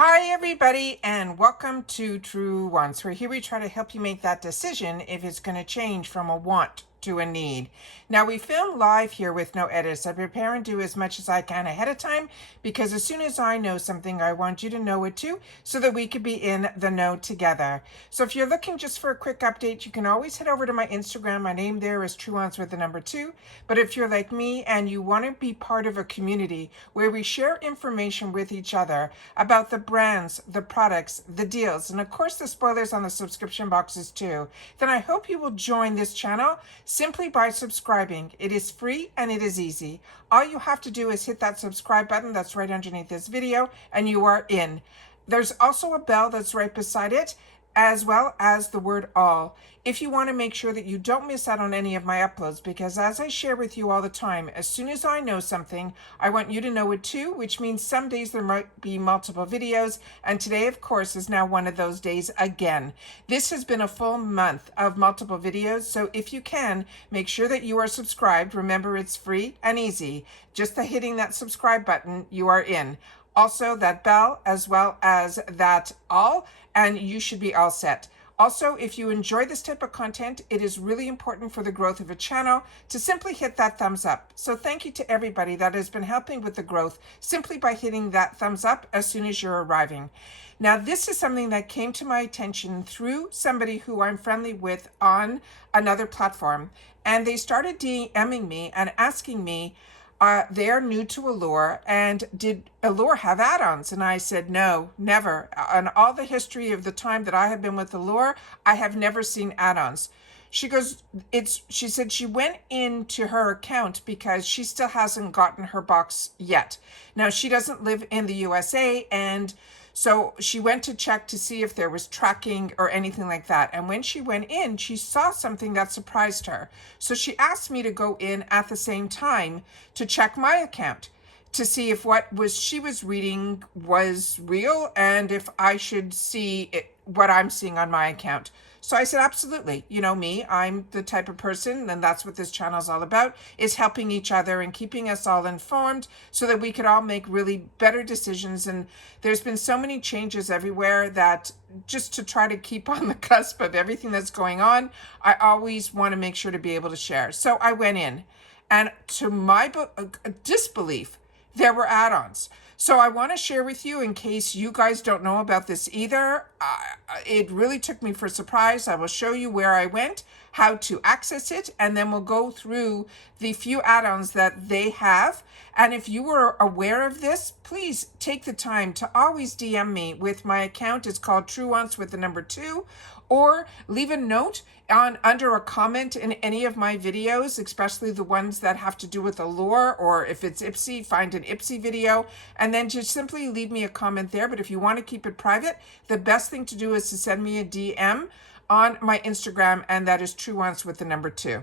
Hi everybody, and welcome to Truewants, where here we try to help you make that decision if it's going to change from a want to a need. Now, we film live here with no edits. I prepare and do as much as I can ahead of time because as soon as I know something, I want you to know it too, so that we could be in the know together. So if you're looking just for a quick update, you can always head over to my Instagram. My name there is Truewants with the number 2. But if you're like me and you want to be part of a community where we share information with each other about the brands, the products, the deals, and of course the spoilers on the subscription boxes too, then I hope you will join this channel simply by subscribing. It is free and it is easy. All you have to do is hit that subscribe button that's right underneath this video and you are in. There's also a bell that's right beside it, as well as the word all, if you want to make sure that you don't miss out on any of my uploads, because as I share with you all the time, as soon as I know something, I want you to know it too, which means some days there might be multiple videos, and today, of course, is now one of those days again. This has been a full month of multiple videos, so if you can, make sure that you are subscribed. Remember, it's free and easy. Just the hitting that subscribe button, you are in. Also, that bell, as well as that all, and you should be all set. Also, if you enjoy this type of content, it is really important for the growth of a channel to simply hit that thumbs up. So thank you to everybody that has been helping with the growth simply by hitting that thumbs up as soon as you're arriving. Now, this is something that came to my attention through somebody who I'm friendly with on another platform, and they started DMing me and asking me, they are new to Allure, and did Allure have add-ons? And I said, no, never. On all the history of the time that I have been with Allure, I have never seen add-ons. She goes, she said she went into her account because she still hasn't gotten her box yet. Now, she doesn't live in the USA, and so she went to check to see if there was tracking or anything like that. And when she went in, she saw something that surprised her. So she asked me to go in at the same time to check my account to see if what she was reading was real and if I should see what I'm seeing on my account. So I said, absolutely. You know me, I'm the type of person, and that's what this channel is all about, is helping each other and keeping us all informed so that we could all make really better decisions. And there's been so many changes everywhere that just to try to keep on the cusp of everything that's going on, I always want to make sure to be able to share. So I went in, and to my disbelief, there were add-ons. So I want to share with you in case you guys don't know about this either. It really took me for a surprise. I will show you where I went, how to access it, and then we'll go through the few add-ons that they have. And if you were aware of this, please take the time to always DM me with my account. It's called Truewants with the number 2, or leave a note under a comment in any of my videos, especially the ones that have to do with Allure, or if it's Ipsy, find an Ipsy video, and then just simply leave me a comment there. But if you want to keep it private, the best thing to do is to send me a DM on my Instagram, and that is Truewants with the number 2.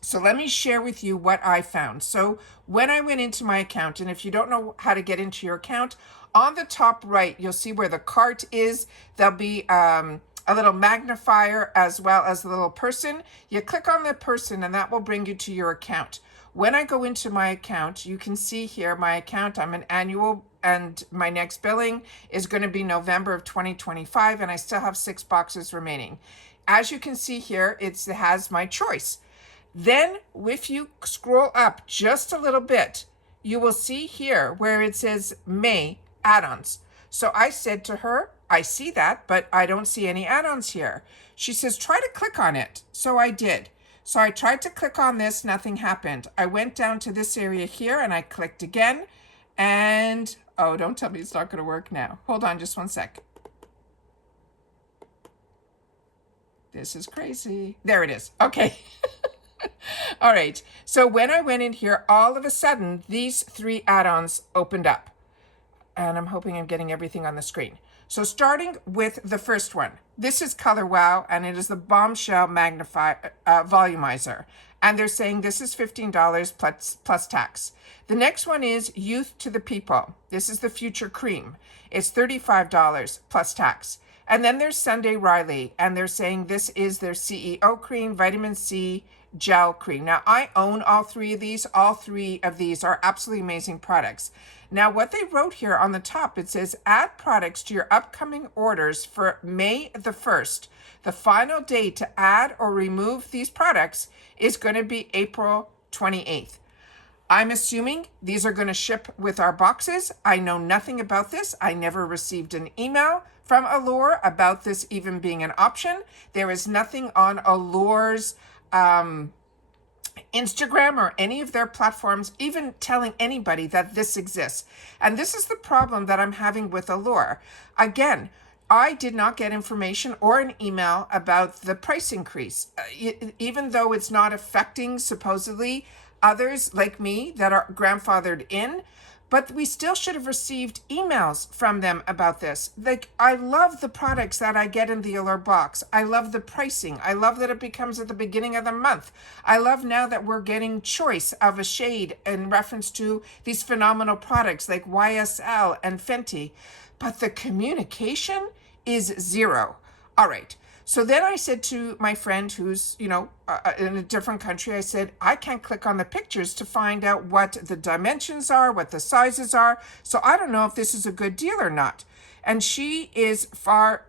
So let me share with you what I found. So when I went into my account, and if you don't know how to get into your account, on the top right, you'll see where the cart is. There'll be a little magnifier as well as a little person. You click on the person and that will bring you to your account. When I go into my account, you can see here my account. I'm an annual, and my next billing is going to be November of 2025, and I still have 6 boxes remaining. As you can see here, it has my choice. Then if you scroll up just a little bit, you will see here where it says May add-ons. So I said to her, I see that, but I don't see any add-ons here. She says, try to click on it. So I did. So I tried to click on this, nothing happened. I went down to this area here and I clicked again, and oh, don't tell me it's not going to work now. Hold on just one sec. This is crazy. There it is. Okay. All right. So when I went in here, all of a sudden, these 3 add-ons opened up. And I'm hoping I'm getting everything on the screen. So starting with the first one, this is Color Wow, and it is the Bombshell Volumizer. And they're saying this is $15 plus tax. The next one is Youth to the People. This is the Future Cream. It's $35 plus tax. And then there's Sunday Riley, and they're saying this is their CEO cream, vitamin C gel cream. Now, I own all 3 of these. All 3 of these are absolutely amazing products. Now, what they wrote here on the top, it says, add products to your upcoming orders for May the 1st. The final day to add or remove these products is going to be April 28th. I'm assuming these are going to ship with our boxes. I know nothing about this. I never received an email from Allure about this even being an option. There is nothing on Allure's Instagram or any of their platforms even telling anybody that this exists. And this is the problem that I'm having with Allure. Again, I did not get information or an email about the price increase, even though it's not affecting supposedly others like me that are grandfathered in, but we still should have received emails from them about this. Like, I love the products that I get in the Allure box. I love the pricing. I love that it becomes at the beginning of the month. I love now that we're getting choice of a shade in reference to these phenomenal products like YSL and Fenty, but the communication is zero. All right. So then I said to my friend who's, in a different country, I said, I can't click on the pictures to find out what the dimensions are, what the sizes are. So I don't know if this is a good deal or not. And she is far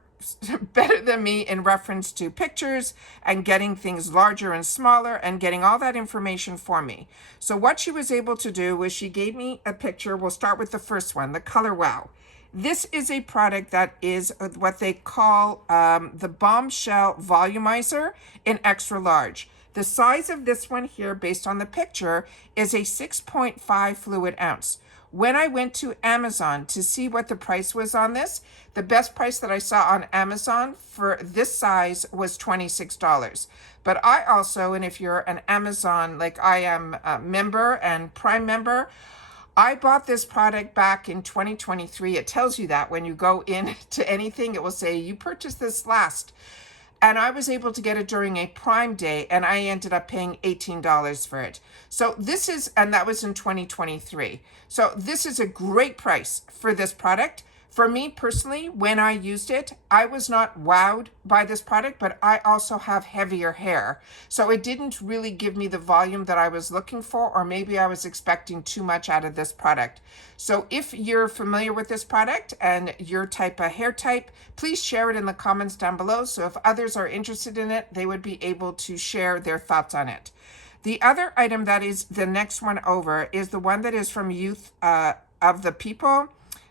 better than me in reference to pictures and getting things larger and smaller and getting all that information for me. So what she was able to do was she gave me a picture. We'll start with the first one, the Color Wow. This is a product that is what they call the Bombshell Volumizer in extra large. The size of this one here, based on the picture, is a 6.5 fluid ounce. When I went to Amazon to see what the price was on this, the best price that I saw on Amazon for this size was $26. But I also, and if you're an Amazon, like I am a member and Prime member, I bought this product back in 2023. It tells you that when you go into anything, it will say you purchased this last. And I was able to get it during a Prime Day, and I ended up paying $18 for it. So this is, and that was in 2023. So this is a great price for this product. For me personally, when I used it, I was not wowed by this product, but I also have heavier hair. So it didn't really give me the volume that I was looking for, or maybe I was expecting too much out of this product. So if you're familiar with this product and your type of hair type, please share it in the comments down below. So if others are interested in it, they would be able to share their thoughts on it. The other item that is the next one over is the one that is from Youth of the People.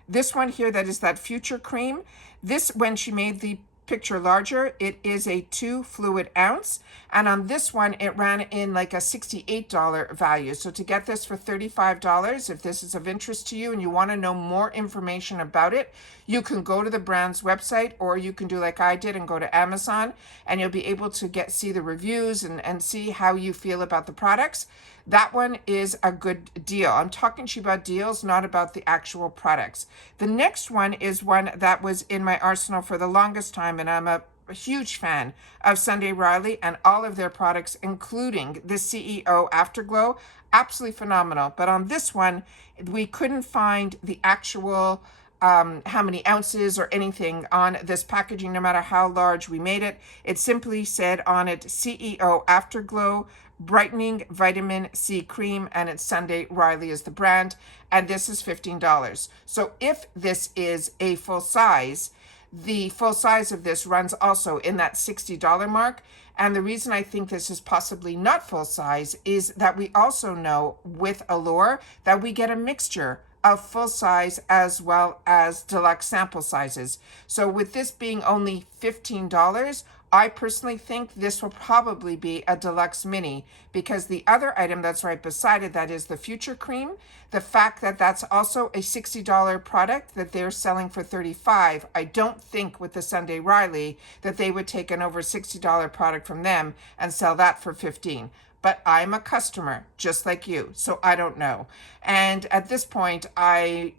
This one here, that is that Future Cream. This, when she made the picture larger, it is a 2 fluid ounce. And on this one, it ran in like a $68 value. So to get this for $35, if this is of interest to you and you want to know more information about it, you can go to the brand's website, or you can do like I did and go to Amazon, and you'll be able to see the reviews and see how you feel about the products. That one is a good deal. I'm talking to you about deals, not about the actual products. The next one is one that was in my arsenal for the longest time, and I'm a huge fan of Sunday Riley and all of their products, including the CEO Afterglow. Absolutely phenomenal. But on this one, we couldn't find the actual how many ounces or anything on this packaging, no matter how large we made it. It simply said on it, CEO Afterglow Brightening Vitamin C Cream, and it's Sunday Riley is the brand, and this is $15. So if this is a full size, the full size of this runs also in that $60 mark. And the reason I think this is possibly not full size is that we also know with Allure that we get a mixture of full size as well as deluxe sample sizes. So with this being only $15, I personally think this will probably be a deluxe mini, because the other item that's right beside it, that is the Future Cream, the fact that that's also a $60 product that they're selling for $35, I don't think with the Sunday Riley that they would take an over $60 product from them and sell that for $15. But I'm a customer just like you, so I don't know. And at this point, I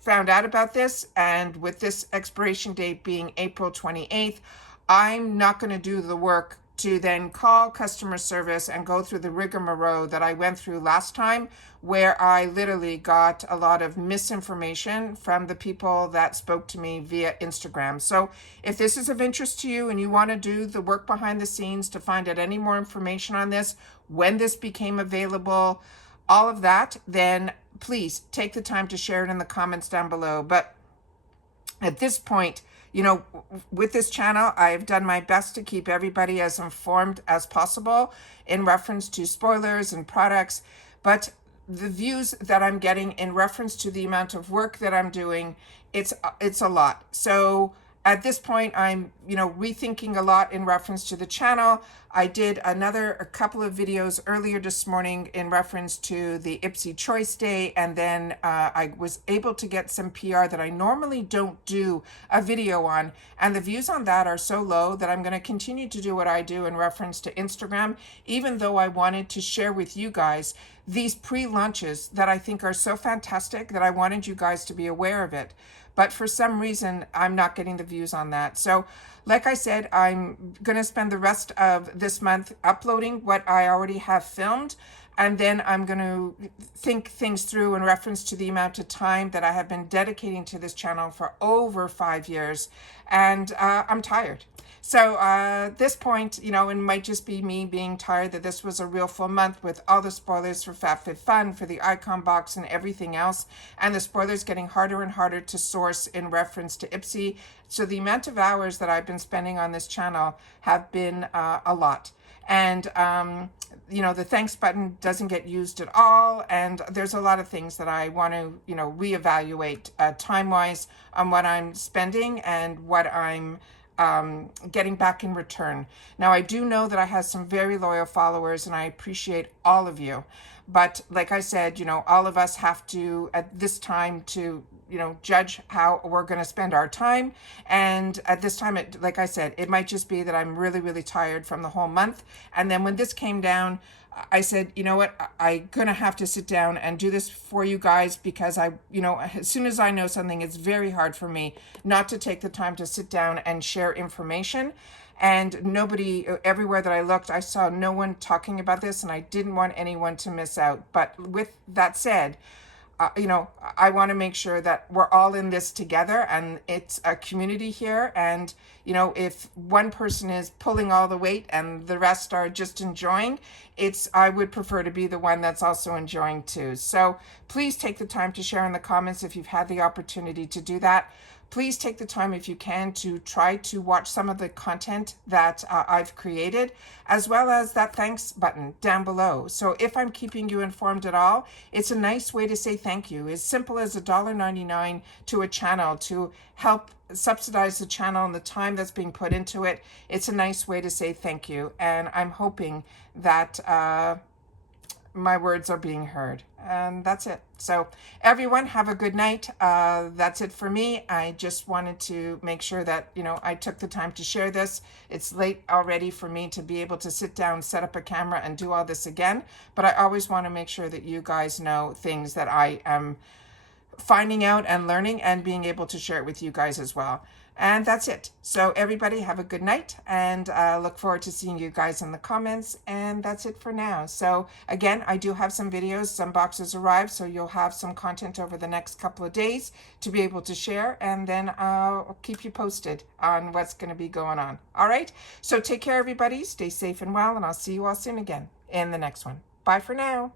found out about this, and with this expiration date being April 28th, I'm not going to do the work to then call customer service and go through the rigmarole that I went through last time, where I literally got a lot of misinformation from the people that spoke to me via Instagram. So if this is of interest to you and you want to do the work behind the scenes to find out any more information on this, when this became available, all of that, then please take the time to share it in the comments down below. But at this point, you know, with this channel, I've done my best to keep everybody as informed as possible in reference to spoilers and products. But the views that I'm getting in reference to the amount of work that I'm doing, it's a lot. So at this point, I'm, you know, rethinking a lot in reference to the channel. I did a couple of videos earlier this morning in reference to the Ipsy Choice Day, and then I was able to get some PR that I normally don't do a video on, and the views on that are so low that I'm going to continue to do what I do in reference to Instagram, even though I wanted to share with you guys these pre-launches that I think are so fantastic that I wanted you guys to be aware of it. But for some reason, I'm not getting the views on that. So like I said, I'm going to spend the rest of this month uploading what I already have filmed. And then I'm going to think things through in reference to the amount of time that I have been dedicating to this channel for over 5 years. And I'm tired. So at this point, you know, it might just be me being tired that this was a real full month with all the spoilers for FabFitFun, for the icon box and everything else. And the spoilers getting harder and harder to source in reference to Ipsy. So the amount of hours that I've been spending on this channel have been a lot. And, you know, the thanks button doesn't get used at all. And there's a lot of things that I want to, you know, reevaluate time-wise on what I'm spending and what I'm getting back in return. Now, I do know that I have some very loyal followers and I appreciate all of you. But like I said, you know, all of us have to, at this time, to, you know, judge how we're going to spend our time. And at this time, like I said, it might just be that I'm really, really tired from the whole month. And then when this came down, I said, you know what, I'm going to have to sit down and do this for you guys because you know, as soon as I know something, it's very hard for me not to take the time to sit down and share information. And nobody, everywhere that I looked, I saw no one talking about this, and I didn't want anyone to miss out. But with that said, you know, I want to make sure that we're all in this together, and it's a community here. And, you know, if one person is pulling all the weight and the rest are just enjoying, I would prefer to be the one that's also enjoying too. So please take the time to share in the comments if you've had the opportunity to do that. Please take the time, if you can, to try to watch some of the content that I've created, as well as that thanks button down below. So if I'm keeping you informed at all, it's a nice way to say thank you. As simple as $1.99 to a channel to help subsidize the channel and the time that's being put into it. It's a nice way to say thank you. And I'm hoping that my words are being heard. And that's it. So everyone, have a good night. That's it for me. I just wanted to make sure that, you know, I took the time to share this. It's late already for me to be able to sit down, set up a camera and do all this again. But I always want to make sure that you guys know things that I am finding out and learning, and being able to share it with you guys as well. And that's it. So everybody, have a good night, and look forward to seeing you guys in the comments. And that's it for now. So again, I do have some videos, some boxes arrived, so you'll have some content over the next couple of days to be able to share, and then I'll keep you posted on what's going to be going on. All right. So take care, everybody. Stay safe and well, and I'll see you all soon again in the next one. Bye for now.